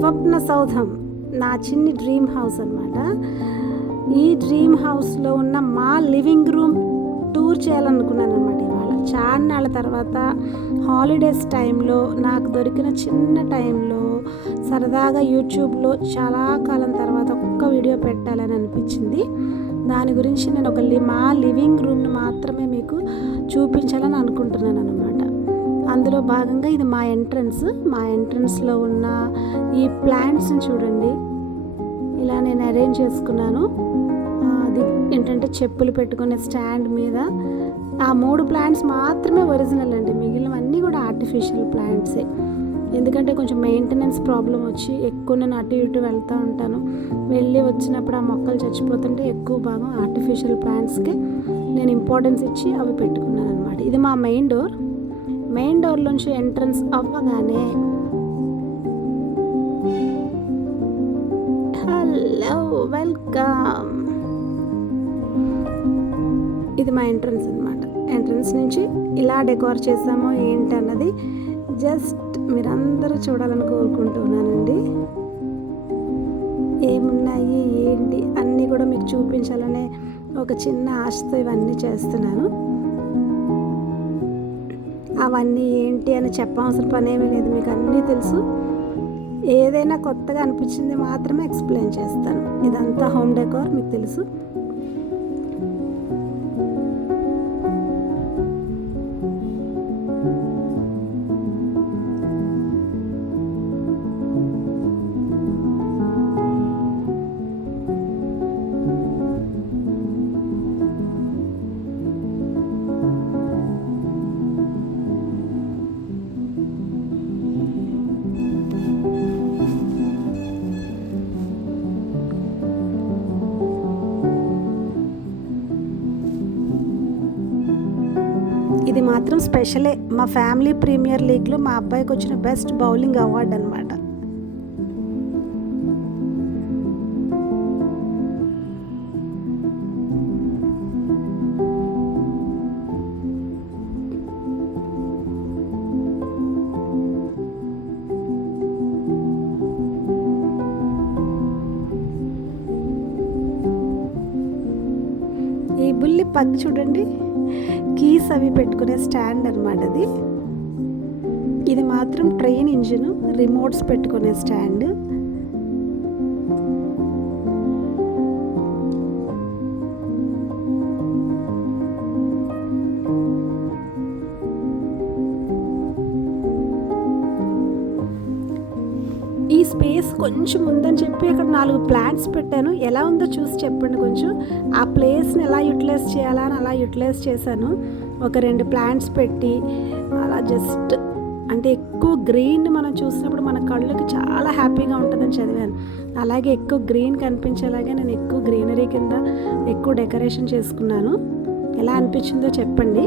స్వప్న సౌధం, నా చిన్ని dream house అనమాట. ఈ డ్రీమ్ హౌస్లో ఉన్న మా లివింగ్ రూమ్ టూర్ చేయాలనుకున్నాను అనమాట ఇవాళ. చాలా నాళ్ళ తర్వాత హాలిడేస్ టైంలో నాకు దొరికిన చిన్న టైంలో సరదాగా యూట్యూబ్లో చాలా కాలం తర్వాత ఒక్క వీడియో పెట్టాలని అనిపించింది. దాని గురించి నేను మా లివింగ్ రూమ్ని మాత్రమే మీకు చూపించాలని అనుకుంటున్నాను అనమాట. అందులో భాగంగా ఇది మా ఎంట్రన్స్లో ఉన్న ఈ ప్లాంట్స్ని చూడండి, ఇలా నేను అరేంజ్ చేసుకున్నాను. అది ఏంటంటే చెప్పులు పెట్టుకునే స్టాండ్ మీద ఆ 3 ప్లాంట్స్ మాత్రమే ఒరిజినల్ అండి, మిగిలినవన్నీ కూడా ఆర్టిఫిషియల్ ప్లాంట్సే. ఎందుకంటే కొంచెం మెయింటెనెన్స్ ప్రాబ్లం వచ్చి ఎక్కువ నేను అటు ఇటు వెళ్తూ ఉంటాను. వెళ్ళి వచ్చినప్పుడు ఆ మొక్కలు చచ్చిపోతుంటే ఎక్కువ భాగం ఆర్టిఫిషియల్ ప్లాంట్స్కే నేను ఇంపార్టెన్స్ ఇచ్చి అవి పెట్టుకున్నాను అనమాట. ఇది మా మెయిన్ డోర్లోంచి ఎంట్రన్స్ అవ్వగానే హలో వెల్కమ్, ఇది మా ఎంట్రన్స్ అనమాట. ఎంట్రన్స్ నుంచి ఇలా డెకోర్ చేసామో ఏంటి అన్నది జస్ట్ మీరందరూ చూడాలని కోరుకుంటున్నానండి. ఏమున్నాయి ఏంటి అన్నీ కూడా మీకు చూపించాలనే ఒక చిన్న ఆశతో ఇవన్నీ చేస్తున్నాను. అవన్నీ ఏంటి అని చెప్పవలసిన పని ఏమీ లేదు, మీకు అన్నీ తెలుసు. ఏదైనా కొత్తగా అనిపించింది మాత్రమే ఎక్స్ప్లెయిన్ చేస్తాను. ఇదంతా హోమ్ డెకోర్ మీకు తెలుసు. ఇది మాత్రం స్పెషలే, మా ఫ్యామిలీ ప్రీమియర్ లీగ్లో మా అబ్బాయికి వచ్చిన బెస్ట్ బౌలింగ్ అవార్డు అనమాట. ఈ బుల్లి పగ్ చూడండి, కీస్ అవి పెట్టుకునే స్టాండ్ అనమాట అది. ఇది మాత్రం ట్రైన్ ఇంజిన్, రిమోట్స్ పెట్టుకునే స్టాండ్. ఈ స్పేస్ కొంచెం ఉందని చెప్పి అక్కడ 4 ప్లాంట్స్ పెట్టాను. ఎలా ఉందో చూసి చెప్పండి కొంచెం. ఆ ప్లేస్ని ఎలా యూటిలైజ్ చేయాలా అని అలా యూటిలైజ్ చేశాను. ఒక 2 ప్లాంట్స్ పెట్టి అలా జస్ట్ అంటే ఎక్కువ గ్రీన్ మనం చూసినప్పుడు మన కళ్ళకి చాలా హ్యాపీగా ఉంటుందని చదివాను. అలాగే ఎక్కువ గ్రీన్ కనిపించేలాగే నేను ఎక్కువ గ్రీనరీ కింద ఎక్కువ డెకరేషన్ చేసుకున్నాను. ఎలా అనిపించిందో చెప్పండి.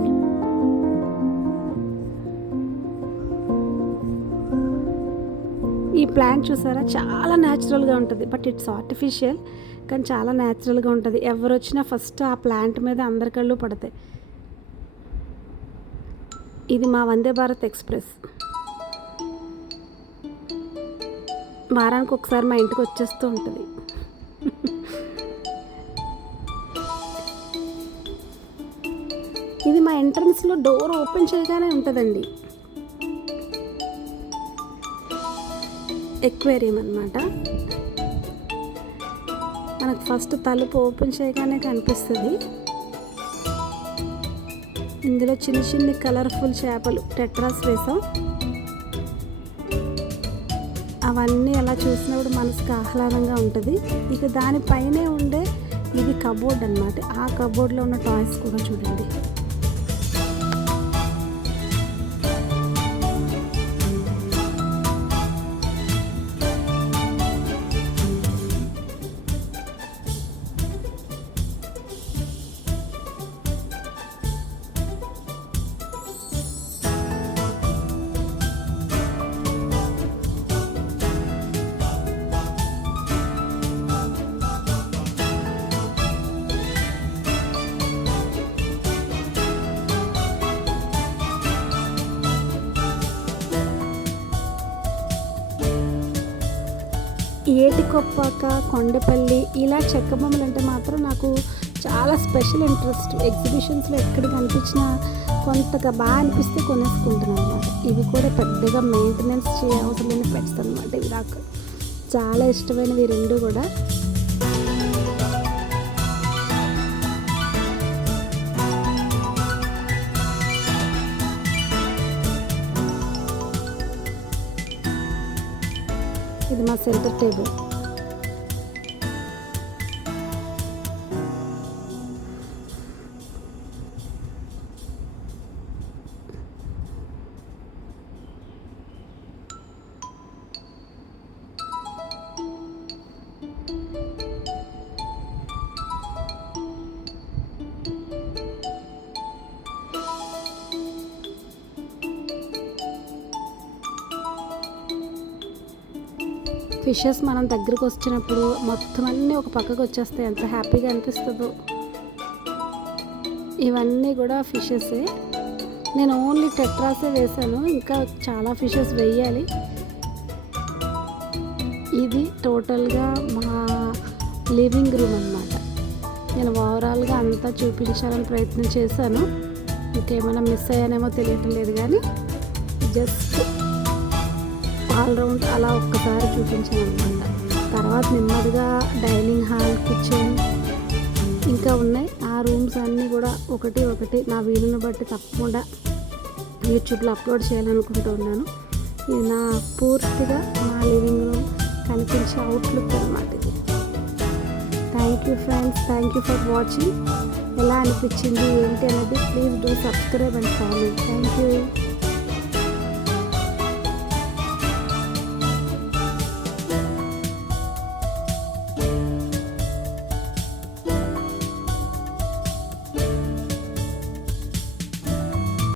ఈ ప్లాంట్ చూసారా, చాలా న్యాచురల్గా ఉంటుంది. బట్ ఇట్స్ ఆర్టిఫిషియల్, కానీ చాలా న్యాచురల్గా ఉంటుంది. ఎవరు వచ్చినా ఫస్ట్ ఆ ప్లాంట్ మీద అందరి కళ్ళు పడతాయి. ఇది మా వందే భారత్ ఎక్స్ప్రెస్. వారానికి ఒకసారి మా ఇంటికి వచ్చేస్తూ ఉంటుంది. ఇది మా ఎంట్రన్స్లో డోర్ ఓపెన్ చేయగానే ఉంటుందండి, ఎక్వేరియం అన్నమాట. మనకు ఫస్ట్ తలుపు ఓపెన్ చేయగానే కనిపిస్తుంది. ఇందులో చిన్న చిన్న కలర్ఫుల్ చేపలు టెట్రాస్ వేసాం. అవన్నీ అలా చూసినప్పుడు మనసుకు ఆహ్లాదంగా ఉంటుంది. ఇక దానిపైనే ఉండే ఇది కబోర్డ్ అన్నమాట. ఆ కబోర్డ్లో ఉన్న టాయ్స్ కూడా చూడండి. ఏటికొప్పాక, కొండపల్లి ఇలా చెక్క బొమ్మలు అంటే మాత్రం నాకు చాలా స్పెషల్ ఇంట్రెస్ట్. ఎగ్జిబిషన్స్లో ఎక్కడ కనిపించినా కొంతగా బాగా అనిపిస్తే కొనేసుకుంటాను అనమాట. ఇవి కూడా పెద్దగా మెయింటెనెన్స్ చేయవసరం లేని పెట్స్ అనమాట. ఇవి నాకు చాలా ఇష్టమైనవి రెండు కూడా. ఇది మా సెంటర్ టేబుల్. ఫిషెస్ మనం దగ్గరకు వచ్చినప్పుడు మొత్తం అన్నీ ఒక పక్కకు వచ్చేస్తాయి, ఎంత హ్యాపీగా అనిపిస్తుందో. ఇవన్నీ కూడా ఫిషెసే. నేను ఓన్లీ టెట్రాసే వేసాను, ఇంకా చాలా ఫిషెస్ వేయాలి. ఇది టోటల్గా మా లివింగ్ రూమ్ అన్నమాట. నేను ఓవరాల్గా అంతా చూపించాలని ప్రయత్నం చేశాను. ఇంకేమైనా మిస్ అయ్యానేమో తెలియటం లేదు, కానీ జస్ట్ ఆల్రౌండ్ అలా ఒక్కసారి చూపించాను అనమాట. తర్వాత నెమ్మదిగా డైనింగ్ హాల్, కిచెన్ ఇంకా ఉన్నాయి. ఆ రూమ్స్ అన్నీ కూడా ఒకటి ఒకటి నా వీలుని బట్టి తప్పకుండా యూట్యూబ్లో అప్లోడ్ చేయాలనుకుంటున్నాను. ఇది నా పూర్తిగా మా లివింగ్ రూమ్ కనిపించే అవుట్లుక్ అనమాట ఇది. Thank you friends, thank you for watching. ఎలా అనిపించింది ఏంటి అనేది please do subscribe and comment. Thank you.